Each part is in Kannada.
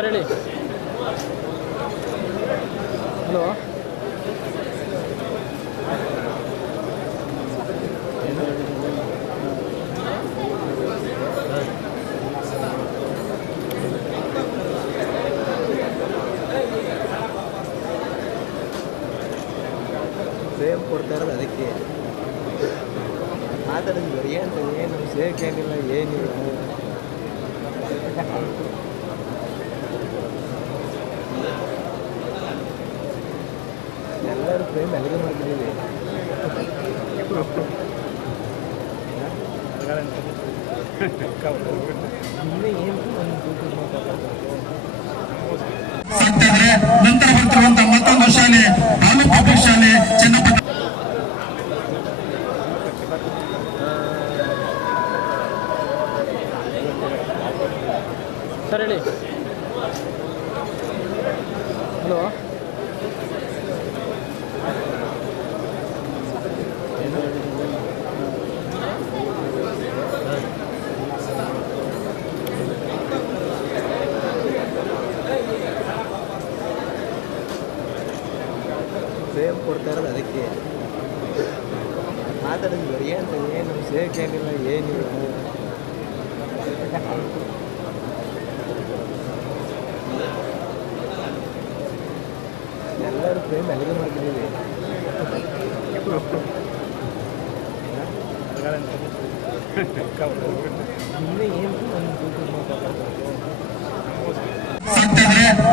ಸರ್ ಹೇಳಿ. ಹಲೋ ಫ್ರೇಮ್ ಕೊಡ್ತಾ ಇರೋದು ಅದಕ್ಕೆ ಮಾತಾಡಿದ್ರು ಏನು ಸೇಕ್ ಏನಿಲ್ಲ ಏನಿಲ್ಲ. ಎಲ್ಲರೂ ಫ್ರೇಮ್ ಅಲ್ಲಿಗೆ ಮಾಡ್ತಿದ್ದೀವಿ. ಇನ್ನೇ ಏನು ನಂತರ ಬರ್ತಿರುವಂತಹ ಮತ್ತೊಂದು ಶಾಲೆ ತಾಲೂಕು ಪಬ್ಲಿಕ್ ಶಾಲೆ ಚನ್ನಪಟ್ಟಣ. ಸರ್ ಹೇಳಿ. ಹಲೋ ಫ್ರೇಮ್ ಕೊಡ್ತಾ ಇರೋದು ಅದಕ್ಕೆ ಮಾತಾಡಿದ್ರು ಏನು ಸೇಕ್ ಏನಿಲ್ಲ ಏನಿಲ್ಲ. ಎಲ್ಲರೂ ಫ್ರೇಮ್ ಅಲ್ಲಿಗೆ ಮಾಡ್ತಿದ್ದೀವಿ. ಇನ್ನೇ ಏನು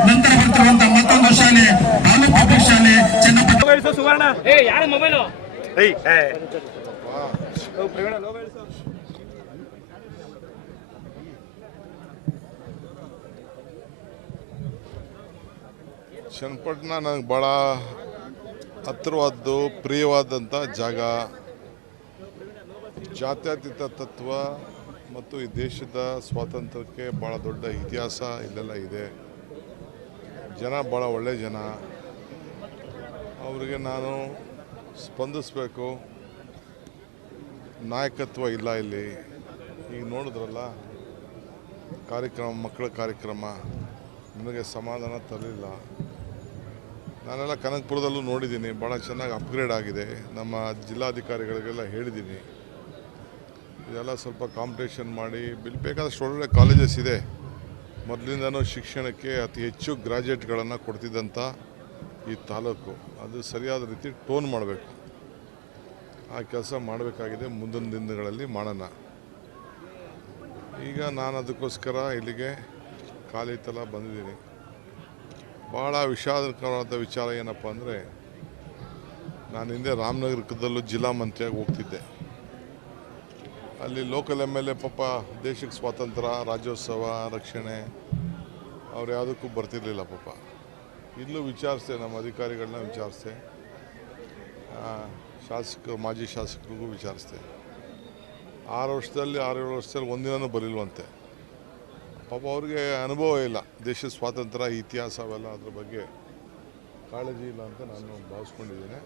ನಂತರ ಬರ್ತಿರುವಂತಹ ಮತ್ತೊಂದು ಶಾಲೆ ತಾಲೂಕು ಪಬ್ಲಿಕ್ ಶಾಲೆ ಚನ್ನಪಟ್ಟಣ. ಸುವರ್ಣ ಯಾರ ಮೊಬೈಲು ಚನ್ನಪಟ್ಟಣ ನನಗೆ ಭಾಳ ಹತ್ತಿರವಾದ್ದು ಪ್ರಿಯವಾದಂಥ ಜಾಗ. ಜಾತ್ಯತೀತ ತತ್ವ ಮತ್ತು ಈ ದೇಶದ ಸ್ವಾತಂತ್ರ್ಯಕ್ಕೆ ಭಾಳ ದೊಡ್ಡ ಇತಿಹಾಸ ಇಲ್ಲೆಲ್ಲ ಇದೆ. ಜನ ಭಾಳ ಒಳ್ಳೆ ಜನ, ಅವರಿಗೆ ನಾನು ಸ್ಪಂದಿಸಬೇಕು. ನಾಯಕತ್ವ ಇಲ್ಲ ಇಲ್ಲಿ. ಈಗ ನೋಡಿದ್ರಲ್ಲ ಕಾರ್ಯಕ್ರಮ, ಮಕ್ಕಳ ಕಾರ್ಯಕ್ರಮ ನನಗೆ ಸಮಾಧಾನ ತರಲಿಲ್ಲ. ನಾನೆಲ್ಲ ಕನಕಪುರದಲ್ಲೂ ನೋಡಿದ್ದೀನಿ, ಭಾಳ ಚೆನ್ನಾಗಿ ಅಪ್ಗ್ರೇಡ್ ಆಗಿದೆ. ನಮ್ಮ ಜಿಲ್ಲಾಧಿಕಾರಿಗಳಿಗೆಲ್ಲ ಹೇಳಿದ್ದೀನಿ ಇದೆಲ್ಲ ಸ್ವಲ್ಪ ಕಾಂಪಿಟೇಷನ್ ಮಾಡಿ ಬೇಕಾದಷ್ಟು ಒಳ್ಳೆ ಕಾಲೇಜಸ್ ಇದೆ. ಮೊದಲಿಂದನೂ ಶಿಕ್ಷಣಕ್ಕೆ ಅತಿ ಹೆಚ್ಚು ಗ್ರಾಜ್ಯುಯೇಟ್ಗಳನ್ನು ಕೊಡ್ತಿದ್ದಂಥ ಈ ತಾಲೂಕು, ಅದು ಸರಿಯಾದ ರೀತಿ ಟೋನ್ ಮಾಡಬೇಕು. ಆ ಕೆಲಸ ಮಾಡಬೇಕಾಗಿದೆ. ಮುಂದಿನ ದಿನಗಳಲ್ಲಿ ಮಾಡೋಣ. ಈಗ ನಾನು ಅದಕ್ಕೋಸ್ಕರ ಇಲ್ಲಿಗೆ ಕಾಲಿತಲ ಬಂದಿದ್ದೀನಿ. ಭಾಳ ವಿಷಾದಕರವಾದ ವಿಚಾರ ಏನಪ್ಪ ಅಂದರೆ, ನಾನು ಹಿಂದೆ ರಾಮನಗರದಲ್ಲೂ ಜಿಲ್ಲಾ ಮಂತ್ರಿಯಾಗಿ ಹೋಗ್ತಿದ್ದೆ. ಅಲ್ಲಿ ಲೋಕಲ್ MLA ಪಾಪ ದೇಶಕ್ಕೆ ಸ್ವಾತಂತ್ರ್ಯ, ರಾಜ್ಯೋತ್ಸವ, ರಕ್ಷಣೆ ಅವ್ರು ಯಾವುದಕ್ಕೂ ಬರ್ತಿರ್ಲಿಲ್ಲ ಪಾಪ. ಇಲ್ಲೂ ವಿಚಾರಿಸ್ದೆ, ನಮ್ಮ ಅಧಿಕಾರಿಗಳನ್ನ ವಿಚಾರಿಸ್ದೆ, ಶಾಸಕರು, ಮಾಜಿ ಶಾಸಕರಿಗೂ ವಿಚಾರಿಸ್ದೆ. 6 ವರ್ಷದಲ್ಲಿ 6-7 ವರ್ಷದಲ್ಲಿ ಒಂದಿನೂ ಬರಲಿಲ್ವಂತೆ. ಪಾಪ ಅವ್ರಿಗೆ ಅನುಭವ ಇಲ್ಲ, ದೇಶದ ಸ್ವಾತಂತ್ರ್ಯ, ಇತಿಹಾಸ ಅವೆಲ್ಲ ಅದ್ರ ಬಗ್ಗೆ ಕಾಳಜಿ ಇಲ್ಲ ಅಂತ ನಾನು ಭಾವಿಸ್ಕೊಂಡಿದ್ದೇನೆ.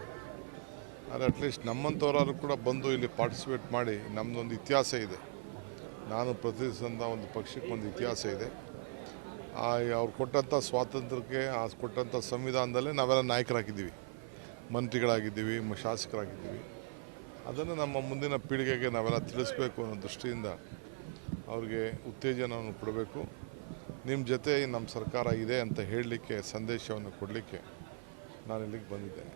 ಆದರೆ ಅಟ್ಲೀಸ್ಟ್ ನಮ್ಮಂಥವ್ರಾದ್ರು ಕೂಡ ಬಂದು ಇಲ್ಲಿ ಪಾರ್ಟಿಸಿಪೇಟ್ ಮಾಡಿ, ನಮ್ಮದೊಂದು ಇತಿಹಾಸ ಇದೆ. ನಾನು ಪ್ರತಿನಿಧಿಸಿದಂಥ ಒಂದು ಪಕ್ಷಕ್ಕೆ ಒಂದು ಇತಿಹಾಸ ಇದೆ. ಅವ್ರು ಕೊಟ್ಟಂಥ ಸ್ವಾತಂತ್ರ್ಯಕ್ಕೆ, ಕೊಟ್ಟಂಥ ಸಂವಿಧಾನದಲ್ಲೇ ನಾವೆಲ್ಲ ನಾಯಕರಾಗಿದ್ದೀವಿ, ಮಂತ್ರಿಗಳಾಗಿದ್ದೀವಿ, ಶಾಸಕರಾಗಿದ್ದೀವಿ. ಅದನ್ನು ನಮ್ಮ ಮುಂದಿನ ಪೀಳಿಗೆಗೆ ನಾವೆಲ್ಲ ತಿಳಿಸ್ಬೇಕು ಅನ್ನೋ ದೃಷ್ಟಿಯಿಂದ ಅವ್ರಿಗೆ ಉತ್ತೇಜನವನ್ನು ಕೊಡಬೇಕು. ನಿಮ್ಮ ಜೊತೆ ನಮ್ಮ ಸರ್ಕಾರ ಇದೆ ಅಂತ ಹೇಳಲಿಕ್ಕೆ, ಸಂದೇಶವನ್ನು ಕೊಡಲಿಕ್ಕೆ ನಾನು ಇಲ್ಲಿಗೆ ಬಂದಿದ್ದೇನೆ.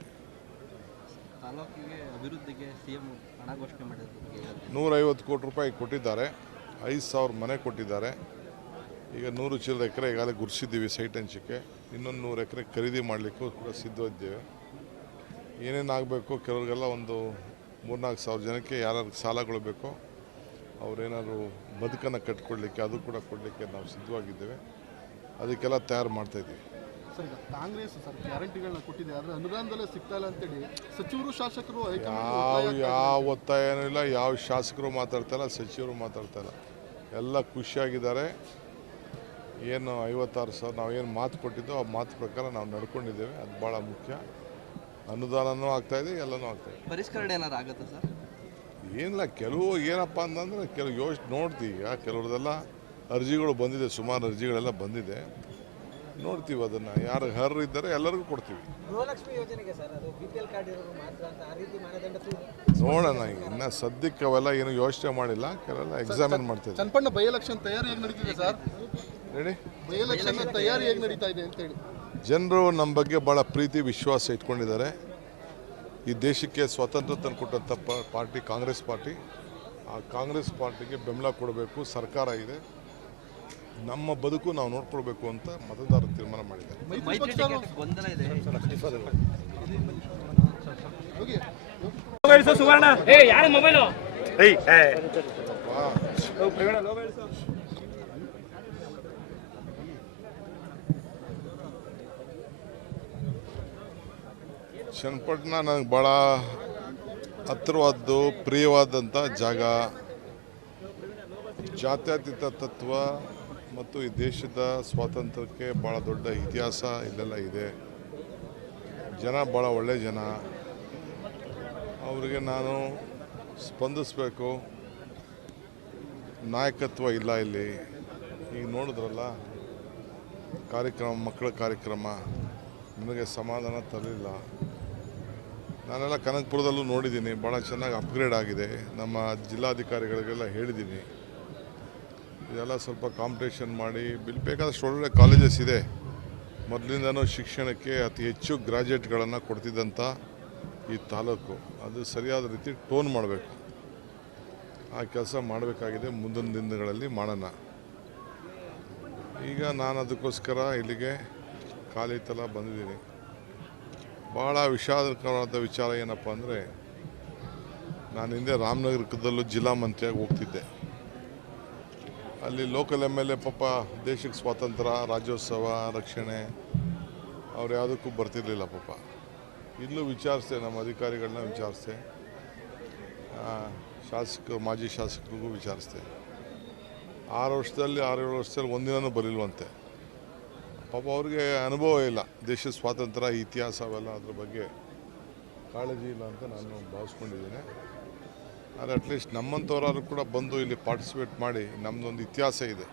ತಾಲೂಕಿಗೆ ಅಭಿವೃದ್ಧಿಗೆ CM ಹಣ ಘೋಷಣೆ ಮಾಡಿದ್ರು. 150 ಕೋಟಿ ರೂಪಾಯಿ ಕೊಟ್ಟಿದ್ದಾರೆ. 5,000 ಮನೆ ಕೊಟ್ಟಿದ್ದಾರೆ. ಈಗ 100 ಚಿಲ್ಲರೆ ಎಕರೆ ಈಗಾಗಲೇ ಗುರುತಿಸಿದ್ದೀವಿ ಸೈಟ್ ಹಂಚಿಕೆ. ಇನ್ನೊಂದು 100 ಎಕರೆ ಖರೀದಿ ಮಾಡಲಿಕ್ಕೂ ಕೂಡ ಸಿದ್ಧವಿದ್ದೇವೆ. ಏನೇನಾಗಬೇಕು, ಕೆಲವರಿಗೆಲ್ಲ ಒಂದು 3-4 ಸಾವಿರ ಜನಕ್ಕೆ ಯಾರ್ಯಾರಿಗೆ ಸಾಲಗಳು ಬೇಕೋ ಅವರೇನಾದ್ರು ಬದುಕನ್ನು ಕಟ್ಕೊಡ್ಲಿಕ್ಕೆ, ಅದು ಕೂಡ ಕೊಡಲಿಕ್ಕೆ ನಾವು ಸಿದ್ಧವಾಗಿದ್ದೇವೆ. ಅದಕ್ಕೆಲ್ಲ ತಯಾರು ಮಾಡ್ತಾಯಿದ್ದೀವಿ. ಸರ್, ಈಗ ಕಾಂಗ್ರೆಸ್ ಸರ್ ಗ್ಯಾರಂಟಿಗಳನ್ನ ಕೊಟ್ಟಿದೆ, ಆದರೆ ಅನುದಾನದಲ್ಲೇ ಸಿಗ್ತಾ ಇಲ್ಲ ಅಂತೇಳಿ ಸಚಿವರು, ಶಾಸಕರು ಯಾವ ಒತ್ತಾಯನೂ ಇಲ್ಲ. ಯಾವ ಶಾಸಕರು ಮಾತಾಡ್ತಾ ಇಲ್ಲ, ಸಚಿವರು ಮಾತಾಡ್ತಾ ಇಲ್ಲ. ಎಲ್ಲ ಖುಷಿಯಾಗಿದ್ದಾರೆ. ಏನು 56,000 ನಾವೇನು ಮಾತು ಕೊಟ್ಟಿದ್ದೋ ಆ ಮಾತು ಪ್ರಕಾರ ನಾವು ನಡ್ಕೊಂಡಿದ್ದೇವೆ. ಅದು ಭಾಳ ಮುಖ್ಯ. ಅನುದಾನನೂ ಆಗ್ತಾಯಿದೆ, ಎಲ್ಲನೂ ಆಗ್ತಾಯಿದೆ. ಪರಿಷ್ಕರಣೆ ಏನಾರು ಆಗುತ್ತೆ ಸರ್? ಏನಿಲ್ಲ, ಕೆಲವು ಏನಪ್ಪ ಅಂತಂದರೆ ಕೆಲವು ಯೋಚನೆ ನೋಡ್ತೀವಿ. ಈಗ ಕೆಲವ್ರದ್ದೆಲ್ಲ ಅರ್ಜಿಗಳು ಬಂದಿದೆ, ಸುಮಾರು ಅರ್ಜಿಗಳೆಲ್ಲ ಬಂದಿದೆ. ನೋಡ್ತೀವಿ ಅದನ್ನು ಯಾರು ಅರ್ಹರು ಇದ್ದಾರೆ ಎಲ್ಲರಿಗೂ ಕೊಡ್ತೀವಿ. ಗೃಹಲಕ್ಷ್ಮಿ ಯೋಜನೆಗೆ ಸರ್ ಅದು BPL ಕಾರ್ಡ್ ಇರೋರು ಮಾತ್ರ ಅಂತ ಆ ರೀತಿ ಮಾನದಂಡ ನೋಡೋಣ, ಇನ್ನು ಸದ್ಯಕ್ಕೆ ಅವೆಲ್ಲ ಏನು ಯೋಚನೆ ಮಾಡಿಲ್ಲ, ಕೆಲವೆಲ್ಲ ಎಕ್ಸಾಮಿನ್ ಮಾಡ್ತಿದ್ದೆ. ಚನ್ನಪಣ್ಣ ಬೈ ಎಲೆಕ್ಷನ್ ತಯಾರಿ ಹೇಗೆ ನಡೀತಿದೆ ಸರ್? ಹೇಳಿ, ಬೈ ಎಲೆಕ್ಷನ್ ತಯಾರಿ ಹೇಗೆ ನಡೀತಾ ಇದೆ ಅಂತ ಹೇಳಿ. ಜನರು ನಮ್ಮ ಬಗ್ಗೆ ಭಾಳ ಪ್ರೀತಿ ವಿಶ್ವಾಸ ಇಟ್ಕೊಂಡಿದ್ದಾರೆ. ಈ ದೇಶಕ್ಕೆ ಸ್ವಾತಂತ್ರ್ಯ ತಂದುಕೊಟ್ಟಂಥ ಪಾರ್ಟಿ ಕಾಂಗ್ರೆಸ್ ಪಾರ್ಟಿ. ಆ ಕಾಂಗ್ರೆಸ್ ಪಾರ್ಟಿಗೆ ಬೆಂಬಲ ಕೊಡಬೇಕು, ಸರ್ಕಾರ ಇದೆ, ನಮ್ಮ ಬದುಕು ನಾವು ನೋಡ್ಕೊಳ್ಬೇಕು ಅಂತ ಮತದಾರರು ತೀರ್ಮಾನ ಮಾಡಿದ್ದಾರೆ. ಗೊಂದಲ ಇದೆ. ಸುವರ್ಣ ಯಾರ ಮೊಬೈಲು ಚನ್ನಪಟ್ಟಣ ನನಗೆ ಭಾಳ ಹತ್ತಿರವಾದ್ದು, ಪ್ರಿಯವಾದಂಥ ಜಾಗ. ಜಾತ್ಯತೀತ ತತ್ವ ಮತ್ತು ಈ ದೇಶದ ಸ್ವಾತಂತ್ರ್ಯಕ್ಕೆ ಭಾಳ ದೊಡ್ಡ ಇತಿಹಾಸ ಇಲ್ಲೆಲ್ಲ ಇದೆ. ಜನ ಭಾಳ ಒಳ್ಳೆಯ ಜನ, ಅವರಿಗೆ ನಾನು ಸ್ಪಂದಿಸಬೇಕು. ನಾಯಕತ್ವ ಇಲ್ಲ ಇಲ್ಲಿ. ಈಗ ನೋಡಿದ್ರಲ್ಲ ಕಾರ್ಯಕ್ರಮ, ಮಕ್ಕಳ ಕಾರ್ಯಕ್ರಮ ನನಗೆ ಸಮಾಧಾನ ತರಲಿಲ್ಲ. ನಾನೆಲ್ಲ ಕನಕಪುರದಲ್ಲೂ ನೋಡಿದ್ದೀನಿ, ಭಾಳ ಚೆನ್ನಾಗಿ ಅಪ್ಗ್ರೇಡ್ ಆಗಿದೆ. ನಮ್ಮ ಜಿಲ್ಲಾಧಿಕಾರಿಗಳಿಗೆಲ್ಲ ಹೇಳಿದ್ದೀನಿ, ಇದೆಲ್ಲ ಸ್ವಲ್ಪ ಕಾಂಪಿಟೇಷನ್ ಮಾಡಿ ಬೇಕಾದಷ್ಟು ಒಳ್ಳೆ ಕಾಲೇಜಸ್ ಇದೆ. ಮೊದಲಿಂದನೂ ಶಿಕ್ಷಣಕ್ಕೆ ಅತಿ ಹೆಚ್ಚು ಗ್ರಾಜ್ಯುಯೇಟ್ಗಳನ್ನು ಕೊಡ್ತಿದ್ದಂಥ ಈ ತಾಲೂಕು, ಅದು ಸರಿಯಾದ ರೀತಿ ಟೋನ್ ಮಾಡಬೇಕು. ಆ ಕೆಲಸ ಮಾಡಬೇಕಾಗಿದೆ, ಮುಂದಿನ ದಿನಗಳಲ್ಲಿ ಮಾಡೋಣ. ಈಗ ನಾನು ಅದಕ್ಕೋಸ್ಕರ ಇಲ್ಲಿಗೆ ಕಾಲಿತಲ ಬಂದಿದ್ದೀನಿ. ಭಾಳ ವಿಷಾದಕರವಾದ ವಿಚಾರ ಏನಪ್ಪ ಅಂದರೆ, ನಾನು ಹಿಂದೆ ರಾಮನಗರದಲ್ಲೂ ಜಿಲ್ಲಾ ಮಂತ್ರಿಯಾಗಿ ಹೋಗ್ತಿದ್ದೆ. ಅಲ್ಲಿ ಲೋಕಲ್ MLA ಪಾಪ ದೇಶಕ್ಕೆ ಸ್ವಾತಂತ್ರ್ಯ, ರಾಜ್ಯೋತ್ಸವ, ರಕ್ಷಣೆ ಅವ್ರು ಯಾವುದಕ್ಕೂ ಬರ್ತಿರ್ಲಿಲ್ಲ ಪಾಪ. ಇಲ್ಲೂ ವಿಚಾರಿಸ್ದೆ, ನಮ್ಮ ಅಧಿಕಾರಿಗಳನ್ನ ವಿಚಾರಿಸ್ದೆ, ಶಾಸಕರು, ಮಾಜಿ ಶಾಸಕರಿಗೂ ವಿಚಾರಿಸ್ದೆ. 6 ವರ್ಷದಲ್ಲಿ 6-7 ವರ್ಷದಲ್ಲಿ ಒಂದಿನೂ ಬರಲಿಲ್ವಂತೆ ಪಾಪ. ಅವ್ರಿಗೆ ಅನುಭವ ಇಲ್ಲ, ದೇಶದ ಸ್ವಾತಂತ್ರ್ಯ, ಇತಿಹಾಸ ಅವೆಲ್ಲ ಅದ್ರ ಬಗ್ಗೆ ಕಾಳಜಿ ಇಲ್ಲ ಅಂತ ನಾನು ಭಾವಿಸ್ಕೊಂಡಿದ್ದೇನೆ. ಆದರೆ ಅಟ್ಲೀಸ್ಟ್ ನಮ್ಮಂಥವ್ರಾದ್ರು ಕೂಡ ಬಂದು ಇಲ್ಲಿ ಪಾರ್ಟಿಸಿಪೇಟ್ ಮಾಡಿ, ನಮ್ಮದೊಂದು ಇತಿಹಾಸ ಇದೆ.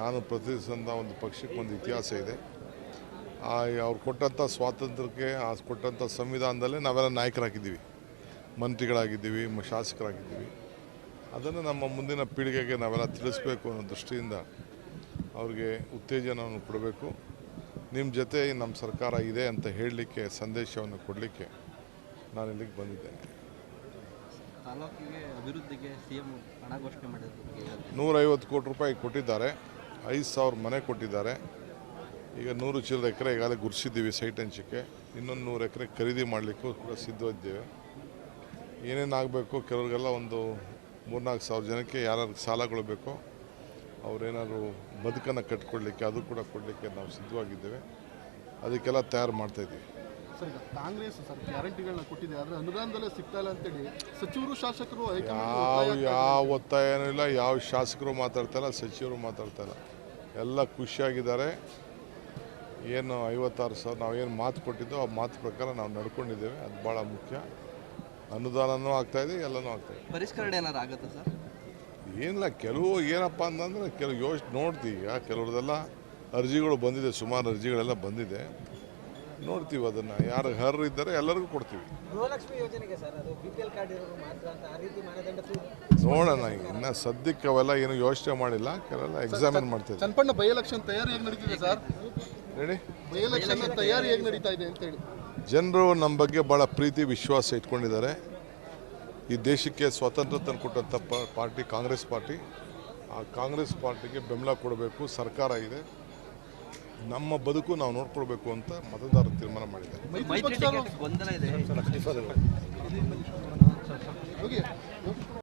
ನಾನು ಪ್ರತಿನಿಧಿಸಿದ ಒಂದು ಪಕ್ಷಕ್ಕೆ ಒಂದು ಇತಿಹಾಸ ಇದೆ. ಅವ್ರು ಕೊಟ್ಟಂಥ ಸ್ವಾತಂತ್ರ್ಯಕ್ಕೆ, ಕೊಟ್ಟಂಥ ಸಂವಿಧಾನದಲ್ಲೇ ನಾವೆಲ್ಲ ನಾಯಕರಾಗಿದ್ದೀವಿ, ಮಂತ್ರಿಗಳಾಗಿದ್ದೀವಿ, ಶಾಸಕರಾಗಿದ್ದೀವಿ. ಅದನ್ನು ನಮ್ಮ ಮುಂದಿನ ಪೀಳಿಗೆಗೆ ನಾವೆಲ್ಲ ತಿಳಿಸ್ಬೇಕು ಅನ್ನೋ ದೃಷ್ಟಿಯಿಂದ ಅವ್ರಿಗೆ ಉತ್ತೇಜನವನ್ನು ಕೊಡಬೇಕು. ನಿಮ್ಮ ಜೊತೆ ನಮ್ಮ ಸರ್ಕಾರ ಇದೆ ಅಂತ ಹೇಳಲಿಕ್ಕೆ, ಸಂದೇಶವನ್ನು ಕೊಡಲಿಕ್ಕೆ ನಾನು ಇಲ್ಲಿಗೆ ಬಂದಿದ್ದೇನೆ. ತಾಲೂಕಿಗೆ ಅಭಿವೃದ್ಧಿಗೆ CM ಹಣ ಘೋಷಣೆ ಮಾಡಿದ್ರು. 150 ಕೋಟಿ ರೂಪಾಯಿ ಕೊಟ್ಟಿದ್ದಾರೆ, 5,000 ಮನೆ ಕೊಟ್ಟಿದ್ದಾರೆ. ಈಗ 100 ಚಿಲ್ಲರೆ ಎಕರೆ ಈಗಾಗಲೇ ಗುರುತಿಸಿದ್ದೀವಿ ಸೈಟ್ ಹಂಚಿಕೆ. ಇನ್ನೊಂದು 100 ಎಕರೆ ಖರೀದಿ ಮಾಡಲಿಕ್ಕೂ ಕೂಡ ಸಿದ್ಧವಿದ್ದೇವೆ. ಏನೇನಾಗಬೇಕು, ಕೆಲವರಿಗೆಲ್ಲ ಒಂದು 3-4 ಸಾವಿರ ಜನಕ್ಕೆ ಯಾರ್ಯಾರು ಸಾಲಗಳು ಬೇಕೋ ಅವರೇನಾದ್ರು ಬದುಕನ್ನು ಕಟ್ಕೊಡ್ಲಿಕ್ಕೆ, ಅದು ಕೂಡ ಕೊಡಲಿಕ್ಕೆ ನಾವು ಸಿದ್ಧವಾಗಿದ್ದೇವೆ. ಅದಕ್ಕೆಲ್ಲ ತಯಾರು ಮಾಡ್ತಾಯಿದ್ದೀವಿ. ಸರ್, ಈಗ ಕಾಂಗ್ರೆಸ್ ಸರ್ ಗ್ಯಾರಂಟಿಗಳನ್ನ ಕೊಟ್ಟಿದೆ, ಆದರೆ ಅನುದಾನದಲ್ಲೇ ಸಿಗ್ತಾ ಇಲ್ಲ ಅಂತೇಳಿ ಸಚಿವರು, ಶಾಸಕರು ಯಾವ ಒತ್ತಾಯನೂ ಇಲ್ಲ. ಯಾವ ಶಾಸಕರು ಮಾತಾಡ್ತಾ ಇಲ್ಲ, ಸಚಿವರು ಮಾತಾಡ್ತಾ ಇಲ್ಲ. ಎಲ್ಲ ಖುಷಿಯಾಗಿದ್ದಾರೆ. ಏನು 56,000 ನಾವೇನು ಮಾತು ಕೊಟ್ಟಿದ್ದೋ ಆ ಮಾತು ಪ್ರಕಾರ ನಾವು ನಡ್ಕೊಂಡಿದ್ದೇವೆ. ಅದು ಭಾಳ ಮುಖ್ಯ. ಅನುದಾನನೂ ಆಗ್ತಾಯಿದೆ, ಎಲ್ಲನೂ ಆಗ್ತಾಯಿದೆ. ಪರಿಷ್ಕರಣೆ ಏನಾರು ಆಗುತ್ತೆ ಸರ್? ಏನಿಲ್ಲ, ಕೆಲವು ಏನಪ್ಪ ಅಂತಂದರೆ ಕೆಲವು ನೋಡ್ತೀವಿ. ಈಗ ಕೆಲವ್ರದೆಲ್ಲ ಅರ್ಜಿಗಳು ಬಂದಿದೆ, ಸುಮಾರು ಅರ್ಜಿಗಳೆಲ್ಲ ಬಂದಿದೆ. ನೋಡ್ತೀವಿ ಅದನ್ನು ಯಾರು ಅರ್ಹರು ಇದ್ದಾರೆ ಎಲ್ಲರಿಗೂ ಕೊಡ್ತೀವಿ. ಗೃಹಲಕ್ಷ್ಮಿ ಯೋಜನೆಗೆ ಸರ್ ಅದು BPL ಕಾರ್ಡ್ ಇರೋರು ಮಾತ್ರ ಅಂತ ಆ ರೀತಿ ಮಾನದಂಡ ನೋಡೋಣ, ಇನ್ನು ಸದ್ಯಕ್ಕೆ ಅವೆಲ್ಲ ಏನು ಯೋಚನೆ ಮಾಡಿಲ್ಲ, ಕೆಲವೆಲ್ಲ ಎಕ್ಸಾಮಿನ್ ಮಾಡ್ತಿದ್ದೆ. ಚನ್ನಪಣ್ಣ ಬೈ ಎಲೆಕ್ಷನ್ ತಯಾರಿ ಹೇಗೆ ನಡೀತಿದೆ ಸರ್? ಹೇಳಿ, ಬೈ ಎಲೆಕ್ಷನ್ ತಯಾರಿ ಹೇಗೆ ನಡೀತಾ ಇದೆ ಅಂತ ಹೇಳಿ. ಜನರು ನಮ್ಮ ಬಗ್ಗೆ ಭಾಳ ಪ್ರೀತಿ ವಿಶ್ವಾಸ ಇಟ್ಕೊಂಡಿದ್ದಾರೆ. ಈ ದೇಶಕ್ಕೆ ಸ್ವಾತಂತ್ರ್ಯ ತಂದುಕೊಟ್ಟಂಥ ಪಾರ್ಟಿ ಕಾಂಗ್ರೆಸ್ ಪಾರ್ಟಿ. ಆ ಕಾಂಗ್ರೆಸ್ ಪಾರ್ಟಿಗೆ ಬೆಂಬಲ ಕೊಡಬೇಕು, ಸರ್ಕಾರ ಇದೆ, ನಮ್ಮ ಬದುಕು ನಾವು ನೋಡ್ಕೊಳ್ಬೇಕು ಅಂತ ಮತದಾರರು ತೀರ್ಮಾನ ಮಾಡಿದ್ದಾರೆ. ಗೊಂದಲ ಇದೆ.